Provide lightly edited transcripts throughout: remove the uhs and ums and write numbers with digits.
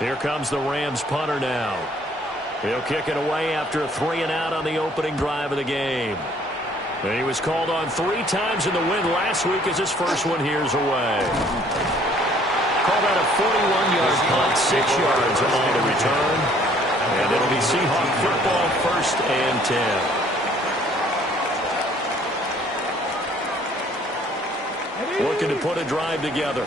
Here comes the Rams punter now. He'll kick it away after a 3-and-out on the opening drive of the game. And he was called on 3 times in the win last week as his first one here's away. Called out a 41-yard punt, 6 yards on the return. And it'll be Seahawk football, 1st and 10. Looking to put a drive together.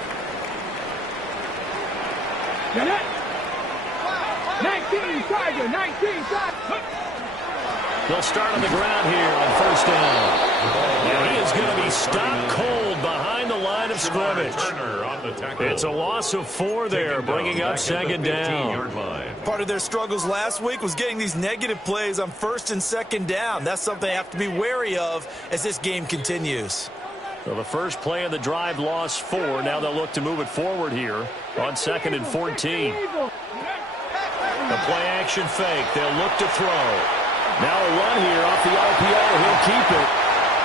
19 Tiger, 19 Tiger. They'll start on the ground here on 1st down. And he is going to be stopped cold behind the line of scrimmage. It's a loss of 4 there, bringing up 2nd down. Part of their struggles last week was getting these negative plays on 1st and 2nd down. That's something they have to be wary of as this game continues. So the first play of the drive lost 4. Now they'll look to move it forward here on 2nd and 14. The play-action fake. They'll look to throw. Now a run here off the RPO. He'll keep it.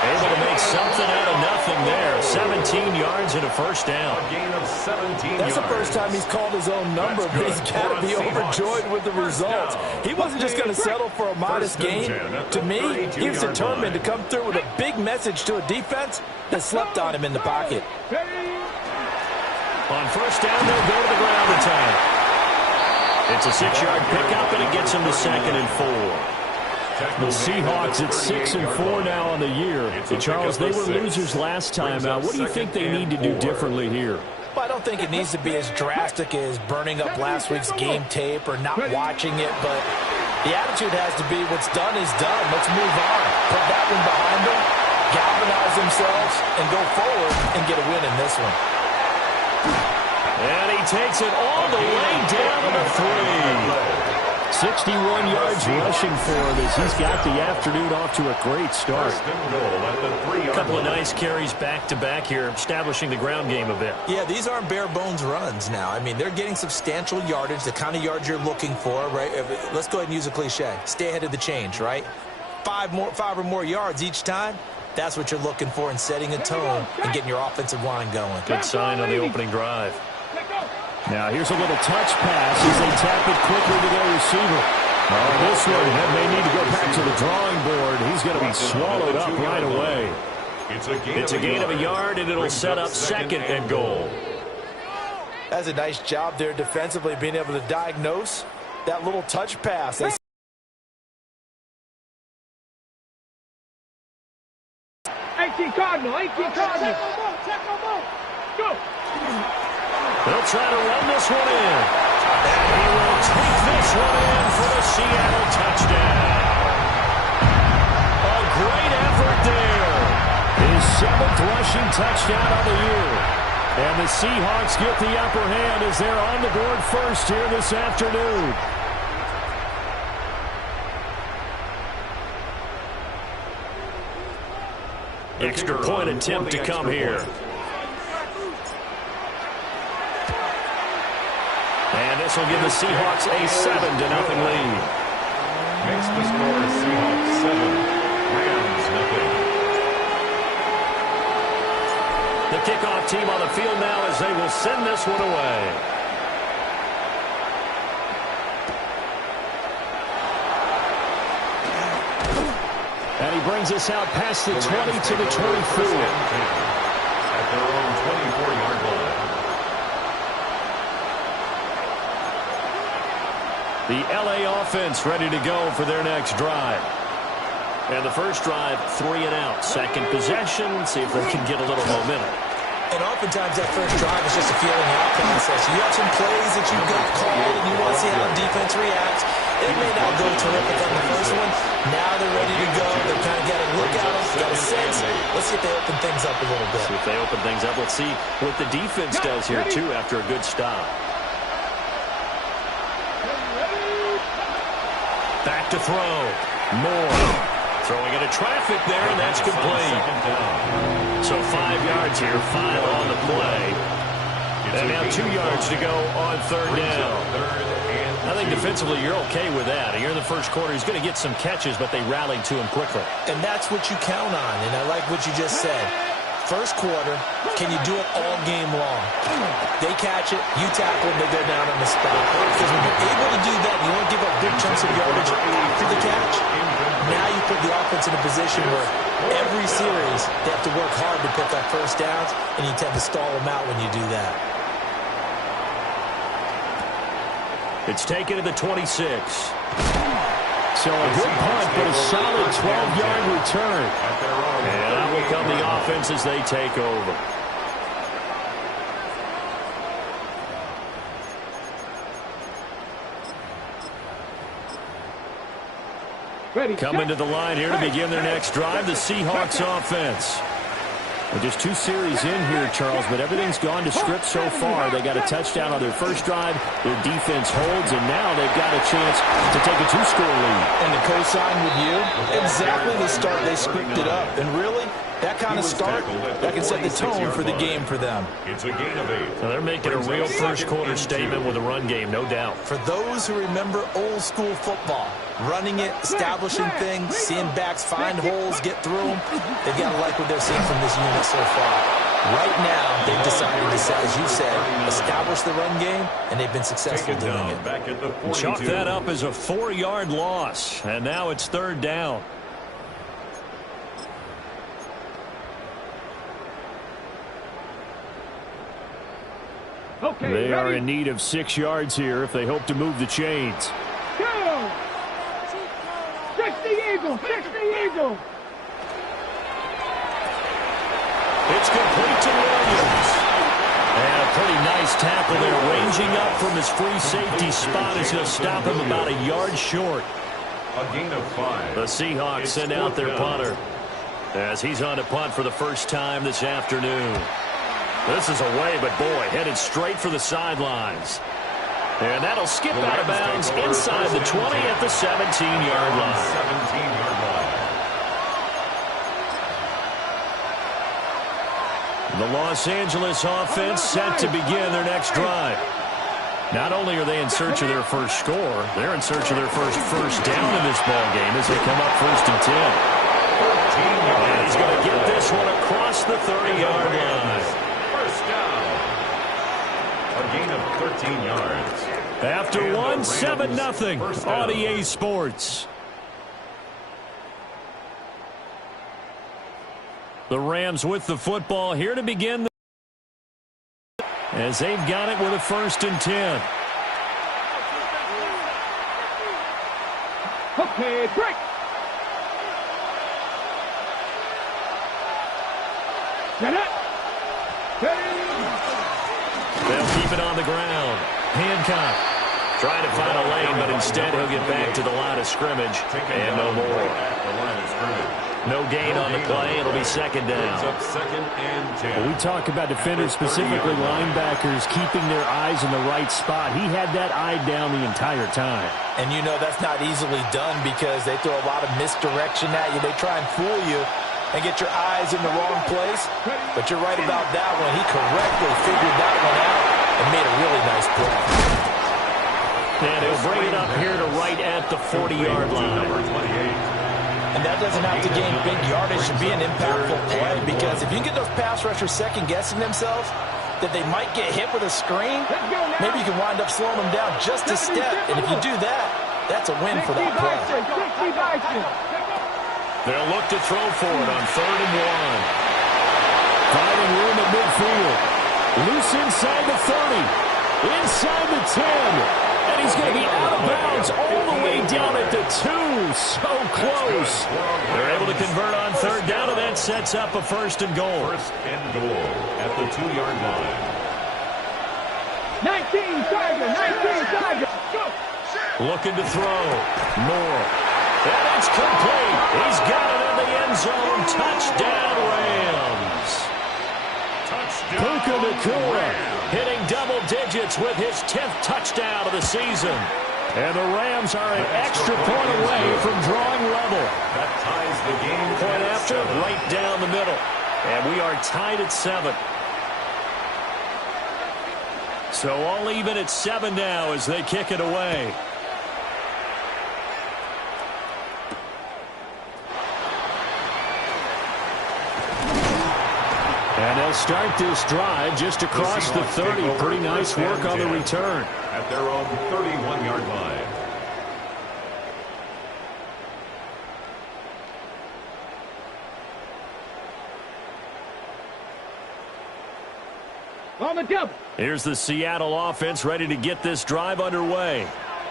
Able to make something out of nothing there. 17 yards and a 1st down. That's the first time he's called his own number, but he's got to be overjoyed with the results. He wasn't just going to settle for a modest gain. To me, he was determined to come through with a big message to a defense that slept on him in the pocket. On 1st down, they'll go to the ground attack. It's a 6-yard pickup, and it gets him to 2nd and 4. The Seahawks at 6 and 4 now on the year. And Charles, they were losers last time out. What do you think they need to do differently here? Well, I don't think it needs to be as drastic as burning up last week's game tape or not watching it, but the attitude has to be what's done is done. Let's move on. Put that one behind them, galvanize themselves, and go forward and get a win in this one. And he takes it all the way down to the 3. 61 yards rushing for him as he's got the afternoon off to a great start. A couple of nice carries back-to-back here, establishing the ground game a bit. Yeah, these aren't bare-bones runs now. I mean, they're getting substantial yardage, the kind of yards you're looking for, right? Let's go ahead and use a cliche. Stay ahead of the change, right? 5 or more yards each time. That's what you're looking for in setting a tone and getting your offensive line going. Good sign on the opening drive. Now here's a little touch pass as they tap it quickly to their receiver. This one may need to go back to the drawing board. He's going to be swallowed up right away. It's a gain of a yard, and it'll set up 2nd and goal. That's a nice job there defensively, being able to diagnose that little touch pass. 18 Cardinal, 18 Cardinal. Go. They'll try to run this one in. And he will take this one in for the Seattle touchdown. A great effort there. His 7th rushing touchdown of the year. And the Seahawks get the upper hand as they're on the board first here this afternoon. Extra point attempt to come here. And this will give the Seahawks a 7-0 lead. Makes the score Seahawks 7, Rams 0. The kickoff team on the field now as they will send this one away. And he brings us out past the 20 to the 24. At their own 24-yard line. The LA offense ready to go for their next drive. And the first drive, 3 and out. Second possession, see if they can get a little momentum. And oftentimes that first drive is just a feeling out process. You have some plays that you've got called, and you want to see how the defense reacts. It may not go terrific on the first one. Now they're ready to go. They've kind of got a look at them, got a sense. Let's see if they open things up a little bit. See if they open things up. Let's see what the defense does here, too, after a good stop. Back to throw. Moore throwing into traffic there, and that's complete. So 5 yards here, 5 on the play. And now 2 yards to go on 3rd down. I think defensively you're okay with that. Here in the first quarter, he's going to get some catches, but they rallied to him quickly. And that's what you count on, and I like what you just said. first quarter. Can you do it all game long? They catch it, you tackle, and they go down on the spot. Because when you're able to do that, you won't give up big chunks of yardage after the catch. Now you put the offense in a position where every series they have to work hard to pick up first downs, and you tend to stall them out when you do that. It's taken to the 26. So a good punt, but a solid 12-yard return. And out will come the offense as they take over. Coming to the line here to begin their next drive, the Seahawks offense. Well, just 2 series in here, Charles, but everything's gone to script so far. They got a touchdown on their first drive. Their defense holds, and now they've got a chance to take a 2-score lead. And to co-sign with you, exactly the start they scripted up. And really, that kind of start, that can set the tone for the game for them. It's a gain of 8. Well, they're making a real first-quarter statement with a run game, no doubt. For those who remember old-school football, running it, establishing things, seeing backs find holes, get through them, they've got to like what they're seeing from this unit so far. Right now, they've decided to, as you said, establish the run game, and they've been successful doing it. Back at the 42. Chalk that up as a 4-yard loss, and now it's 3rd down. Okay, They are ready? in need of 6 yards here if they hope to move the chains. Go! 60 Eagle! 60 Eagle! It's complete to Williams. And a pretty nice tackle there, ranging up from his free safety spot as he'll stop him about a yard short. A gain of 5. The Seahawks send out their punter as he's on to punt for the first time this afternoon. This is away, but boy, headed straight for the sidelines. And that'll skip out of bounds inside the 20 at the 17-yard line. 17-yard line. The Los Angeles offense set to begin their next drive. Not only are they in search of their first score, they're in search of their first down in this ball game as they come up 1st and 10. And he's going to get this one across the 30-yard line. First down. A gain of 13 yards. After one, 7-0 on EA Sports. The Rams with the football here to begin as they've got it with a 1st and 10. Okay, break! Get it! They'll keep it on the ground. Hancock trying to find a lane, but instead he'll get back to the line of scrimmage and no more. The line of scrimmage. No gain on the play. It'll be 2nd down. It's up 2nd and 10. Well, we talk about defenders, specifically linebackers, keeping their eyes in the right spot. He had that eye down the entire time. And you know that's not easily done because they throw a lot of misdirection at you. They try and fool you and get your eyes in the wrong place. But you're right about that one. He correctly figured that one out and made a really nice play. And he'll bring it up here to right at the 40-yard line. Number 28. And that doesn't have to gain big yardage to be an impactful play because if you can get those pass rushers second-guessing themselves that they might get hit with a screen, maybe you can wind up slowing them down just a step. And if you do that, that's a win for that play. They'll look to throw for it on 3rd and 1. Finding room at midfield. Loose inside the 30. Inside the 10. And he's going to be out of bounds all the way down at the 2. So close. They're able to convert on 3rd down, and that sets up a 1st and goal. 1st and goal at the 2-yard line. 19 Tiger, 19 Tiger. Go. Looking to throw. Moore. And it's complete. He's got it in the end zone. Touchdown, Rams. Touchdown. Puka Nacua hitting double digits with his 10th touchdown of the season. And the Rams are an extra point away from drawing level. That ties the game. Point after, right down the middle. And we are tied at 7. So all even at 7 now as they kick it away. And they'll start this drive just across the 30. Pretty nice work on the return. At their own 31-yard line. On the double. Here's the Seattle offense ready to get this drive underway.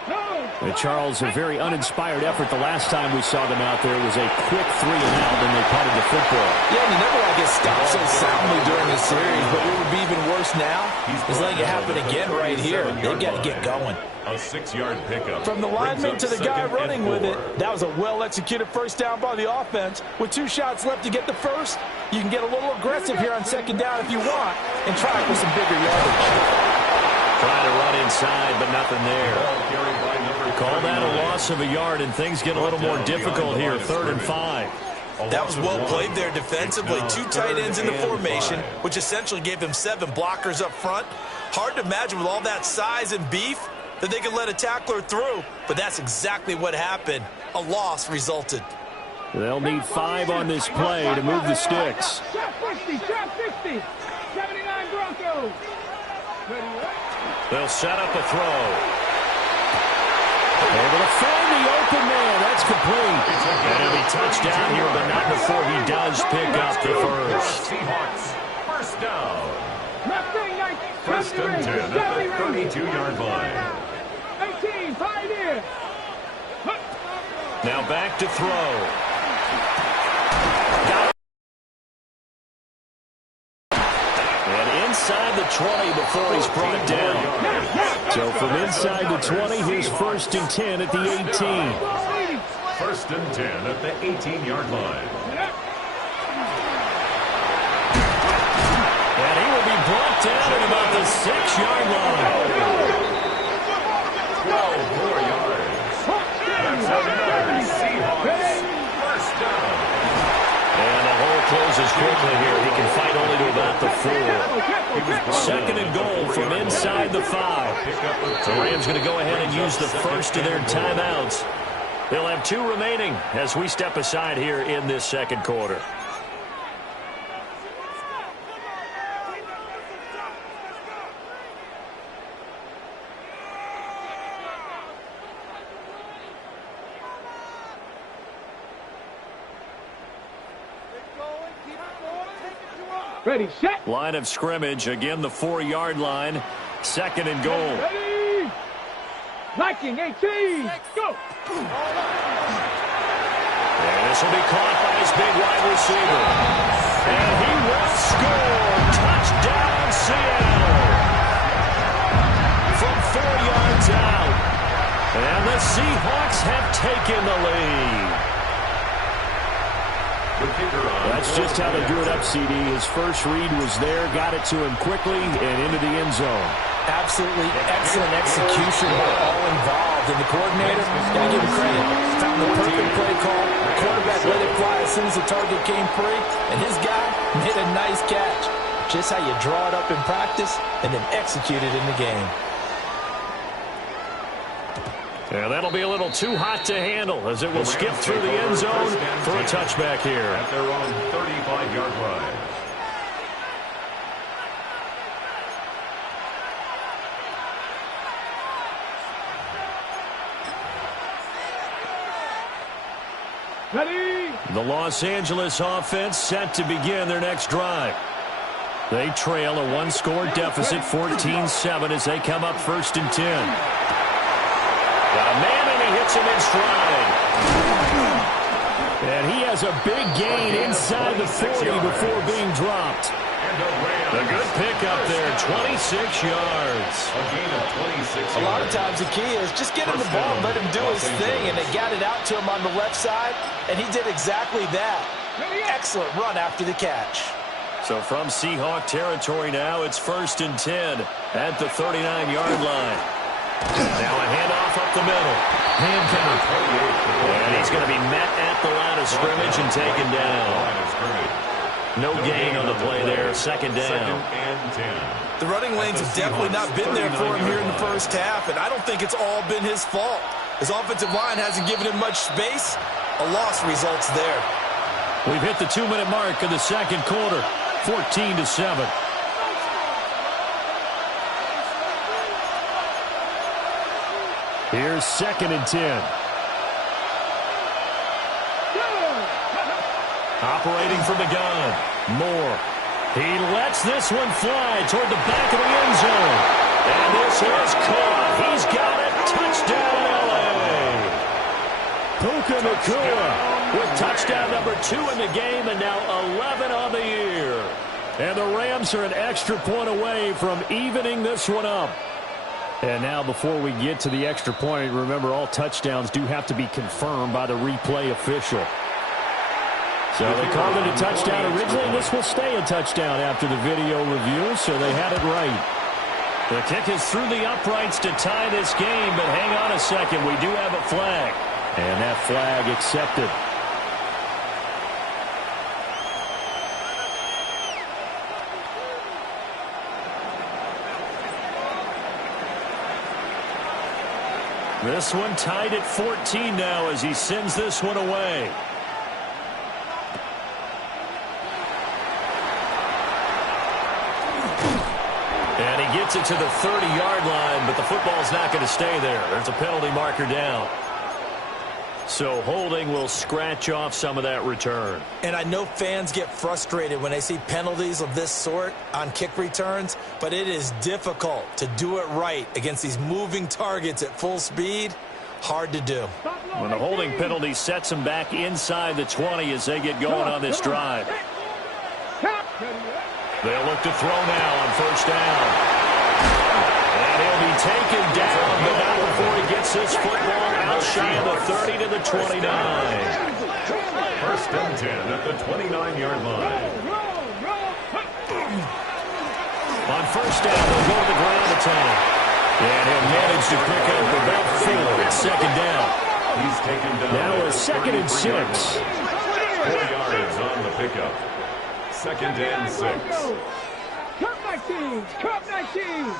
No. Charles, a very uninspired effort the last time we saw them out there. It was a quick 3-and-out, then they punted the football. Yeah, and you never want to get stopped so soundly during the series, but what would be even worse now is letting it happen again right here. They've got to get going. A 6-yard pickup. From the lineman to the guy running with it, that was a well-executed first down by the offense. With 2 shots left to get the first, you can get a little aggressive here on second down if you want and try for some bigger yardage. Trying to run inside, but nothing there. Call that a loss of a yard, and things get a little more difficult here, 3rd and 5. That was well played there defensively. 2 tight ends in the formation, which essentially gave them 7 blockers up front. Hard to imagine with all that size and beef that they could let a tackler through, but that's exactly what happened. A loss resulted. They'll need 5 on this play to move the sticks. Trap 50, trap 50. 79 Broncos. They'll set up a throw. Able to find the open man. That's complete. And he'll be touchdown here, but not before he does pick up the first. Seahawks, first down. First and 10 at the 32-yard line. 18, Pioneer. Now back to throw. And inside the 20 before he's brought down. So from inside the 20, here's 1st and 10 at the 18. 1st and 10 at the 18-yard line. And he will be brought down at about the 6-yard line. 12 more yards. That's another Seahawks first down. And the hole closes quickly here. He can fight only to about the 4. 2nd and goal from inside the 5. The Rams going to go ahead and use the first of their timeouts. They'll have 2 remaining as we step aside here in this second quarter. Ready, set. Line of scrimmage, again the 4-yard line. 2nd and goal. Ready. Viking 18. Go. And this will be caught by his big wide receiver. And he will score. Touchdown, Seattle. From 4 yards out. And the Seahawks have taken the lead. That's just how they drew it up, CD. His first read was there, got it to him quickly, and into the end zone. Absolutely excellent execution by all involved. And the coordinator, got to give him credit, found the perfect play call. The quarterback let it fly as soon as the target came free, and his guy made a nice catch. Just how you draw it up in practice and then execute it in the game. And that'll be a little too hot to handle as it will skip through the end zone for a touchback here. At their own 35-yard line. Ready. The Los Angeles offense set to begin their next drive. They trail a 1-score deficit, 14-7, as they come up 1st and 10. Got a man, and he hits him in stride. And he has a big gain inside the 40 before being dropped. A good pickup there, 26 yards. A gain of 26 yards. A lot of times the key is just get him the ball and let him do his thing, and they got it out to him on the left side, and he did exactly that. Excellent run after the catch. So from Seahawk territory now, it's 1st and 10 at the 39-yard line. Now a handoff up the middle. Hancock. And he's going to be met at the line of scrimmage and taken down. No gain on the play there. 2nd down. The running lanes have definitely not been there for him here in the first half, and I don't think it's all been his fault. His offensive line hasn't given him much space. A loss results there. We've hit the 2-minute mark of the second quarter. 14-7. Here's 2nd and 10. Operating from the gun. Moore. He lets this one fly toward the back of the end zone. And this is caught. He's got it. Touchdown, L.A. Puka Nacua with touchdown number 2 in the game and now 11 on the year. And the Rams are an extra point away from evening this one up. And now before we get to the extra point, remember all touchdowns do have to be confirmed by the replay official. So they called it a touchdown originally. This will stay a touchdown after the video review, so they had it right. The kick is through the uprights to tie this game, but hang on a second. We do have a flag. And that flag accepted. This one tied at 14 now as he sends this one away. And he gets it to the 30-yard line, but the football's not going to stay there. There's a penalty marker down. So holding will scratch off some of that return. And I know fans get frustrated when they see penalties of this sort on kick returns, but it is difficult to do it right against these moving targets at full speed. Hard to do. When the holding penalty sets them back inside the 20 as they get going on this drive. They'll look to throw now on first down. And he'll be taken down, but not before he gets this football out shy of the 30 to the 29. First and 10 at the 29-yard line. On first down, they'll go to the ground attack. And he'll manage to pick up about 4 at second down. He's taken down. Now a 2nd and 6. 4 yards on the pickup. 2nd and 6. Cup 19. Cup 19.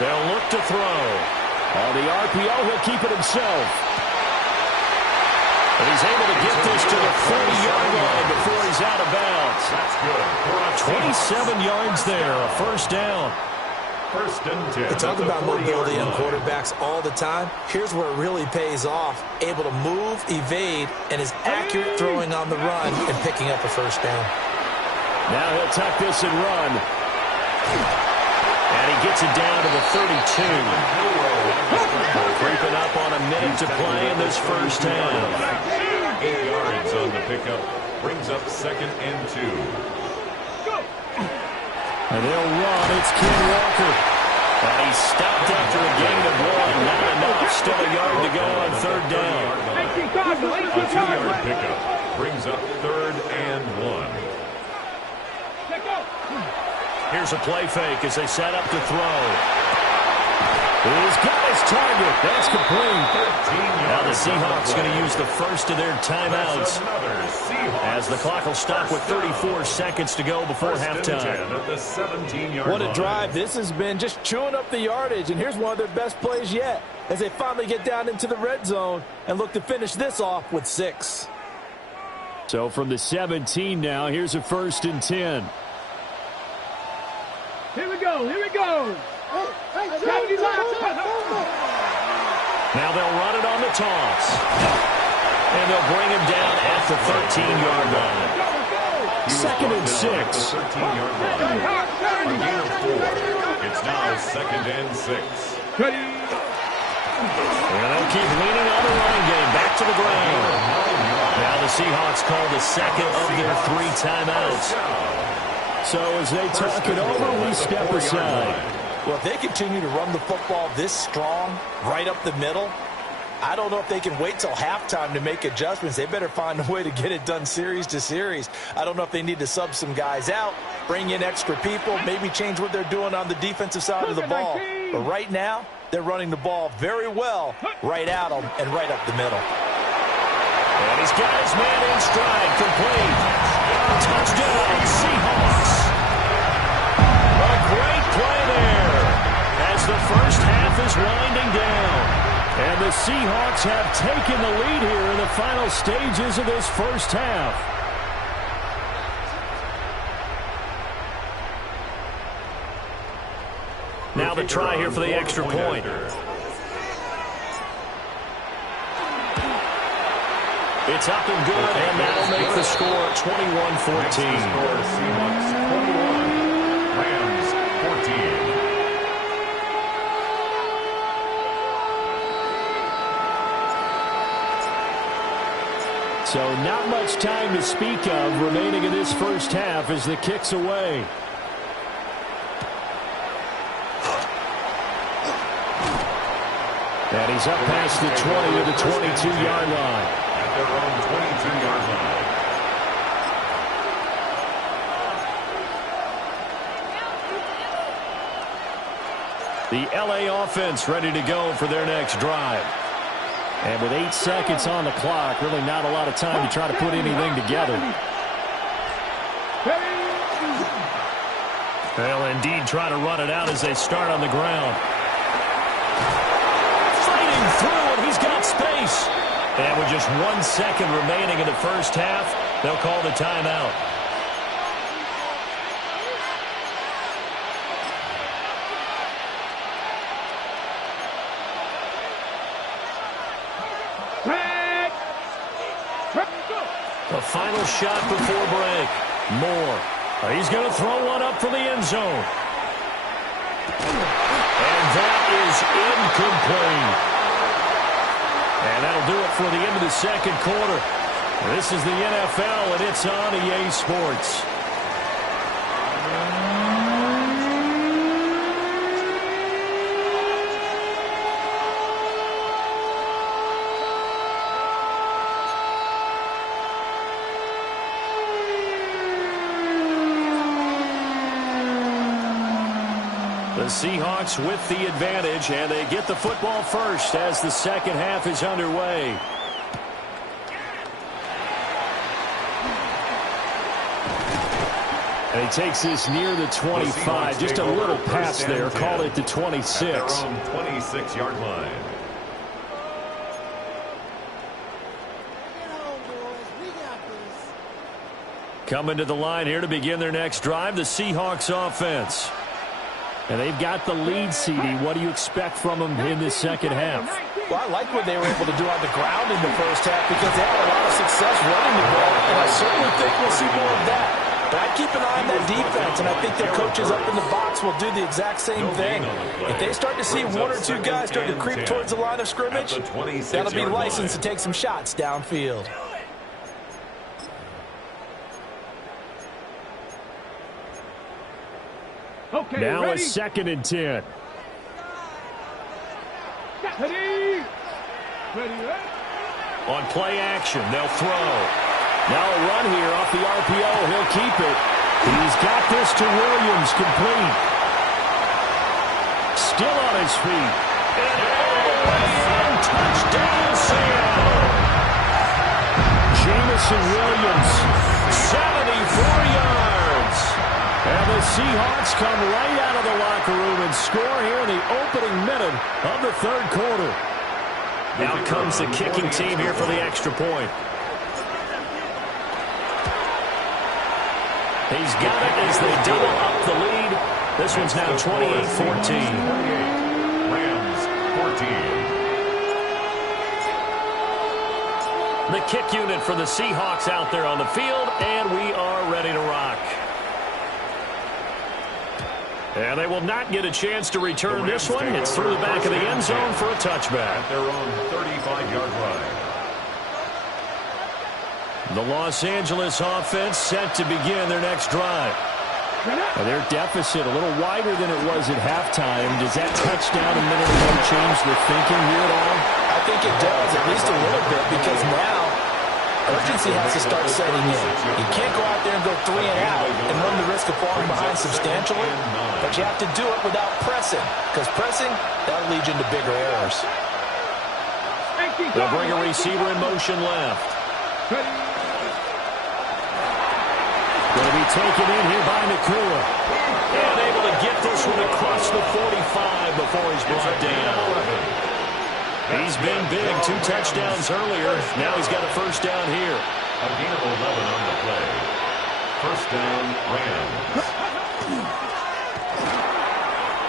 They'll look to throw. On the RPO, he'll keep it himself. But he's able to get this to the 40-yard line before he's out of bounds. That's good. 27 yards there, a first down. First and 10. We talk about mobility on quarterbacks all the time. Here's where it really pays off. Able to move, evade, and is accurate throwing on the run and picking up a first down. Now he'll tuck this and run. And he gets it down to the 32. Creeping up on a minute to play in this first half. 8 yards on the pickup. Brings up 2nd and 2. And they'll run. It's Ken Walker. And he's stopped after a gain of 1. Not enough. Still a yard to go on third down. A 2-yard pickup. Brings up 3rd and 1. Here's a play fake as they set up to throw. He's got his target. That's complete. Now the Seahawks going to use the first of their timeouts as the clock will stop with 34 seconds to go before halftime. What a drive this has been, just chewing up the yardage. And here's one of their best plays yet as they finally get down into the red zone and look to finish this off with 6. So from the 17 now, here's a 1st and 10. Here we go. Here we go. Now they'll run it on the toss. And they'll bring him down at the 13-yard line. 2nd and 6. 13-yard line. A gain of 4. It's now 2nd and 6. And they'll keep leaning on the running game. Back to the ground. Now the Seahawks call the second of their 3 timeouts. So as they talk it over, we step aside. Well, if they continue to run the football this strong, right up the middle, I don't know if they can wait till halftime to make adjustments. They better find a way to get it done series to series. I don't know if they need to sub some guys out, bring in extra people, maybe change what they're doing on the defensive side of the ball. But right now, they're running the ball very well right at them and right up the middle. And he's got his man in stride, complete. Touchdown, Seahawks. A great play there as the first half is winding down. And the Seahawks have taken the lead here in the final stages of this first half. Now the try here for the extra point. It's up and good, and that'll make the score 21-14. Seahawks 21, Rams 14. So not much time to speak of remaining in this first half as the kick's away. And he's up past the 20 to the 22-yard line. At their own 22-yard line. The LA offense ready to go for their next drive. And with 8 seconds on the clock, really not a lot of time to try to put anything together. They'll indeed try to run it out as they start on the ground. Fighting through, and he's got space. And with just 1 second remaining in the first half, they'll call the timeout. The final shot before break. Moore. He's going to throw one up for the end zone. And that is incomplete. And that'll do it for the end of the second quarter. This is the NFL, and it's on EA Sports. The Seahawks with the advantage, and they get the football first as the second half is underway. And he takes this near the 25, just a little pass there, call it the 26. At their own 26-yard line. Coming to the line here to begin their next drive, the Seahawks offense. And they've got the lead, CD. What do you expect from them in this second half? Well, I like what they were able to do on the ground in the first half because they had a lot of success running the ball, and I certainly think we'll see more of that. But I'd keep an eye on that defense, and I think their coaches up in the box will do the exact same thing. If they start to see 1 or 2 guys start to creep towards the line of scrimmage, that'll be licensed to take some shots downfield. Okay, now ready? a 2nd and 10. Ready? Ready? On play action, they'll throw. Now a run here off the RPO. He'll keep it. He's got this to Williams, complete. Still on his feet. And all the way in, touchdown, Seattle. Jameson Williams, 74 yards. And the Seahawks come right out of the locker room and score here in the opening minute of the third quarter. Now comes the kicking team here for the extra point. He's got it as they double up the lead. This one's now 28-14. Rams 14. The kick unit for the Seahawks out there on the field, and we are ready to rock. And they will not get a chance to return this one. It's through the back of the end zone for a touchback. At their own 35-yard line. The Los Angeles offense set to begin their next drive. Now their deficit a little wider than it was at halftime. Does that touchdown a minute ago change the thinking here at all? I think it does, at least a little bit, because now urgency has to start setting in. You can't go out there and go 3 and out and run the risk of falling behind substantially, but you have to do it without pressing, because pressing, that'll lead you into bigger errors. They'll bring a receiver in motion left. Going to be taken in here by Nakua. And able to get this one across the 45 before he's brought down. He's been big, 2 touchdowns earlier. Now he's got a first down here. A gain of 11 on the play. First down, Rams.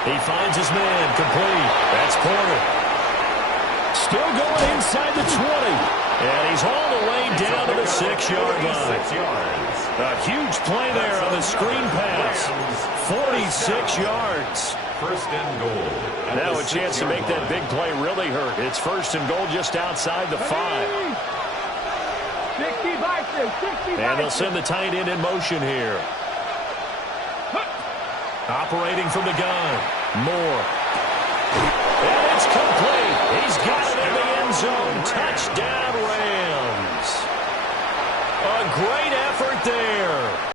He finds his man, complete. That's Porter. Still going inside the 20. And he's all the way down to the 6-yard line. A huge play there on the screen pass. 46 yards. First and goal. Now a chance to make that big play really hurt. It's first and goal just outside the 5. 60 Vikings, 60 And they'll Vikings. send the tight end in motion here. Operating from the gun. Moore. And it's complete. He's got it in the end zone. Touchdown, Rams. A great effort there.